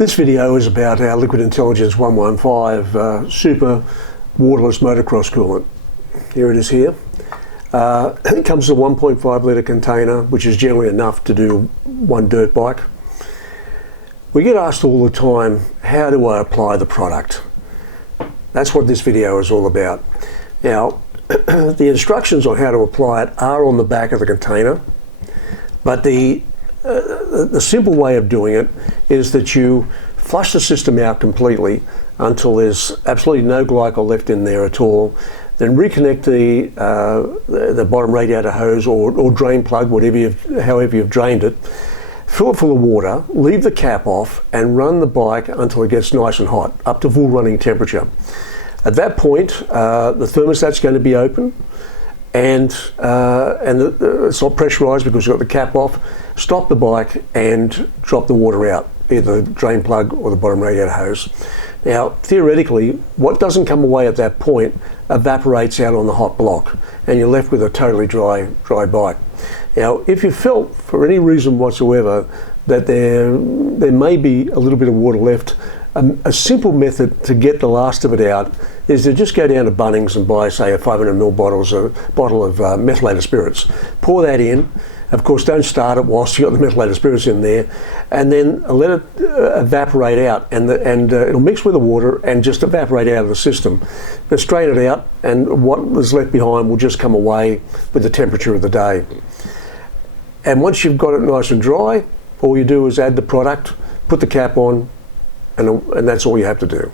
This video is about our Liquid Intelligence115 Super Waterless Motocross Coolant. Here it is here. It comes in a 1.5 litre container, which is generally enough to do one dirt bike. We get asked all the time, how do I apply the product? That's what this video is all about. Now, the instructions on how to apply it are on the back of the container, but the simple way of doing it is that you flush the system out completely until there's absolutely no glycol left in there at all. Then reconnect the bottom radiator hose or drain plug, however you've drained it. Fill it full of water, leave the cap off, and run the bike until it gets nice and hot, up to full running temperature. At that point, the thermostat's going to be open, and it's not pressurized because you've got the cap off. Stop the bike and drop the water out, either the drain plug or the bottom radiator hose. Now, theoretically, what doesn't come away at that point evaporates out on the hot block, and you're left with a totally dry bike. Now, if you felt, for any reason whatsoever, that there may be a little bit of water left, a simple method to get the last of it out is to just go down to Bunnings and buy, say, a 500ml bottle of methylated spirits. Pour that in. Of course, don't start it whilst you've got the methylated spirits in there, and then let it evaporate out, and it'll mix with the water and just evaporate out of the system. But strain it out, and what is left behind will just come away with the temperature of the day. And once you've got it nice and dry, all you do is add the product, put the cap on, and that's all you have to do.